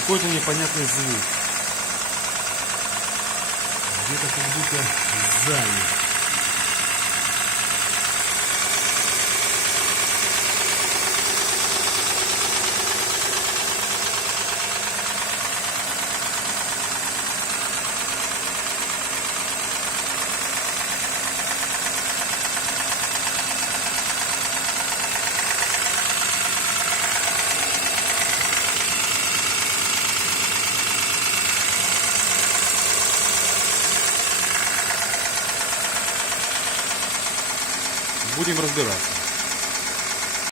какой-то непонятный звук. Где-то как будто сзади. Будем разбираться.